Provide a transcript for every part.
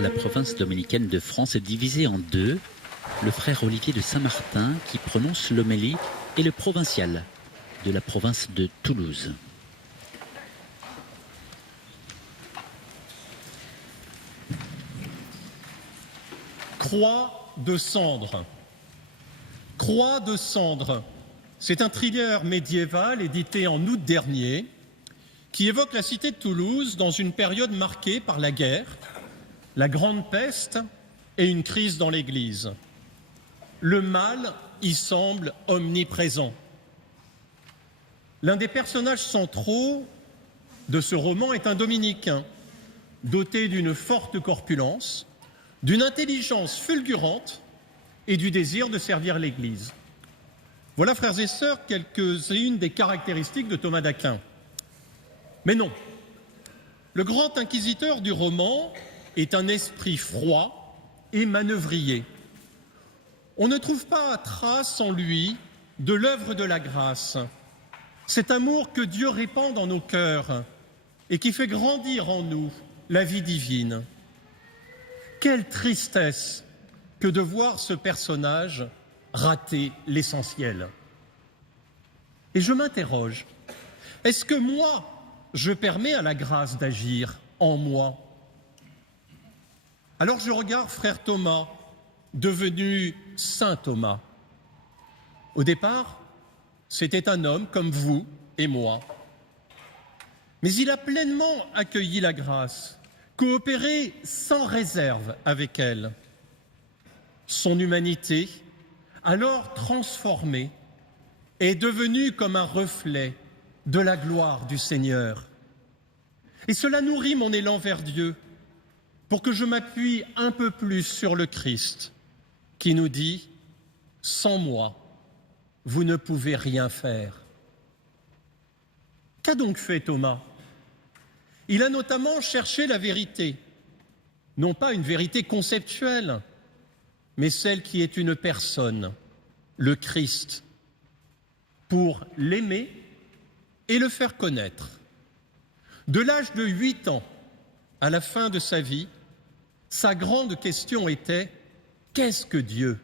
La province dominicaine de France est divisée en deux. Le frère Olivier de Saint-Martin qui prononce l'homélie et le provincial de la province de Toulouse. Croix de cendre. Croix de cendre, c'est un thriller médiéval édité en août dernier qui évoque la cité de Toulouse dans une période marquée par la guerre, la grande peste et une crise dans l'Église. Le mal y semble omniprésent. L'un des personnages centraux de ce roman est un dominicain, doté d'une forte corpulence, d'une intelligence fulgurante et du désir de servir l'Église. Voilà, frères et sœurs, quelques-unes des caractéristiques de Thomas d'Aquin. Mais non, le grand inquisiteur du roman est un esprit froid et manœuvrier. On ne trouve pas trace en lui de l'œuvre de la grâce, cet amour que Dieu répand dans nos cœurs et qui fait grandir en nous la vie divine. Quelle tristesse que de voir ce personnage rater l'essentiel. Et je m'interroge, est-ce que moi, je permets à la grâce d'agir en moi? Alors je regarde frère Thomas, devenu saint Thomas. Au départ, c'était un homme comme vous et moi. Mais il a pleinement accueilli la grâce, coopéré sans réserve avec elle. Son humanité, alors transformée, est devenue comme un reflet de la gloire du Seigneur. Et cela nourrit mon élan vers Dieu pour que je m'appuie un peu plus sur le Christ qui nous dit « Sans moi, vous ne pouvez rien faire ». Qu'a donc fait Thomas? Il a notamment cherché la vérité, non pas une vérité conceptuelle, mais celle qui est une personne, le Christ, pour l'aimer et le faire connaître. De l'âge de 8 ans à la fin de sa vie, sa grande question était « Qu'est-ce que Dieu ?»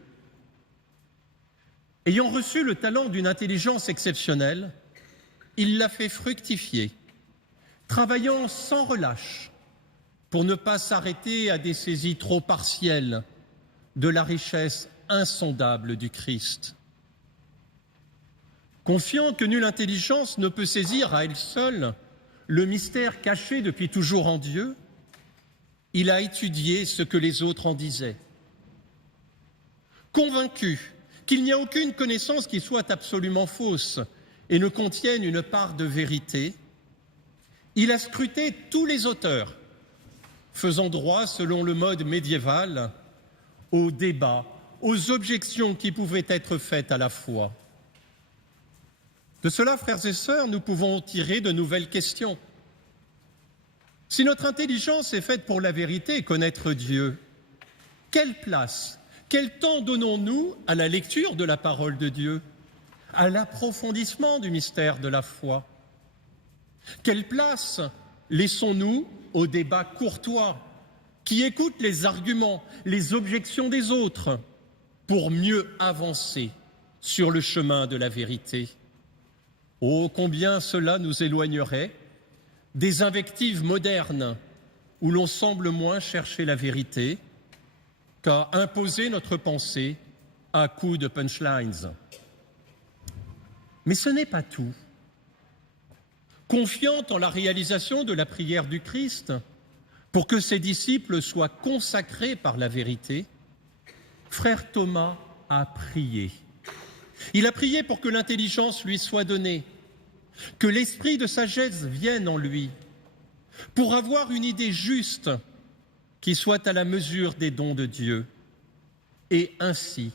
Ayant reçu le talent d'une intelligence exceptionnelle, il l'a fait fructifier, travaillant sans relâche pour ne pas s'arrêter à des saisies trop partielles de la richesse insondable du Christ. Confiant que nulle intelligence ne peut saisir à elle seule le mystère caché depuis toujours en Dieu, il a étudié ce que les autres en disaient. Convaincu qu'il n'y a aucune connaissance qui soit absolument fausse et ne contienne une part de vérité, il a scruté tous les auteurs, faisant droit, selon le mode médiéval, aux débats, aux objections qui pouvaient être faites à la foi. De cela, frères et sœurs, nous pouvons tirer de nouvelles questions. Si notre intelligence est faite pour la vérité et connaître Dieu, quelle place, quel temps donnons-nous à la lecture de la parole de Dieu, à l'approfondissement du mystère de la foi? Quelle place laissons-nous au débat courtois qui écoute les arguments, les objections des autres pour mieux avancer sur le chemin de la vérité? Oh, combien cela nous éloignerait des invectives modernes où l'on semble moins chercher la vérité qu'à imposer notre pensée à coups de punchlines. Mais ce n'est pas tout. Confiante en la réalisation de la prière du Christ, pour que ses disciples soient consacrés par la vérité, frère Thomas a prié. Il a prié pour que l'intelligence lui soit donnée, que l'esprit de sagesse vienne en lui, pour avoir une idée juste qui soit à la mesure des dons de Dieu, et ainsi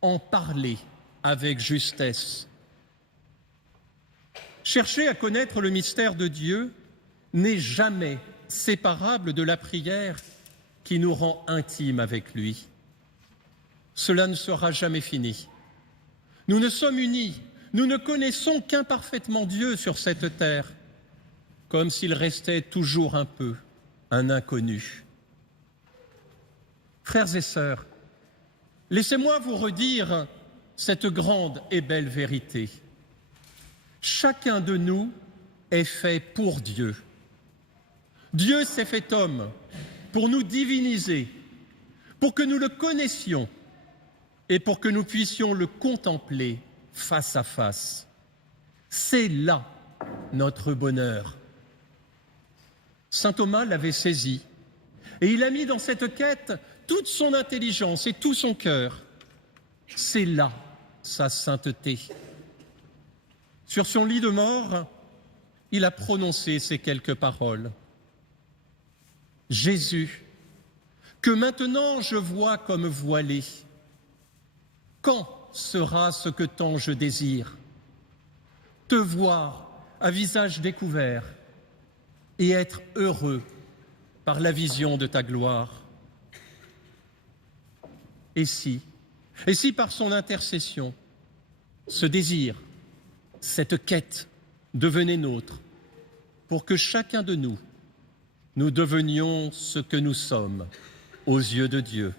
en parler avec justesse. Chercher à connaître le mystère de Dieu n'est jamais séparable de la prière qui nous rend intimes avec lui. Cela ne sera jamais fini. Nous ne sommes unis, nous ne connaissons qu'imparfaitement Dieu sur cette terre, comme s'il restait toujours un peu un inconnu. Frères et sœurs, laissez-moi vous redire cette grande et belle vérité. Chacun de nous est fait pour Dieu. Dieu s'est fait homme pour nous diviniser, pour que nous le connaissions et pour que nous puissions le contempler face à face. C'est là notre bonheur. Saint Thomas l'avait saisi et il a mis dans cette quête toute son intelligence et tout son cœur. C'est là sa sainteté. Sur son lit de mort, il a prononcé ces quelques paroles. Jésus, que maintenant je vois comme voilé, quand sera ce que tant je désire? Te voir à visage découvert et être heureux par la vision de ta gloire. Et si par son intercession, ce désir, cette quête devenait nôtre, pour que chacun de nous, nous devenions ce que nous sommes aux yeux de Dieu.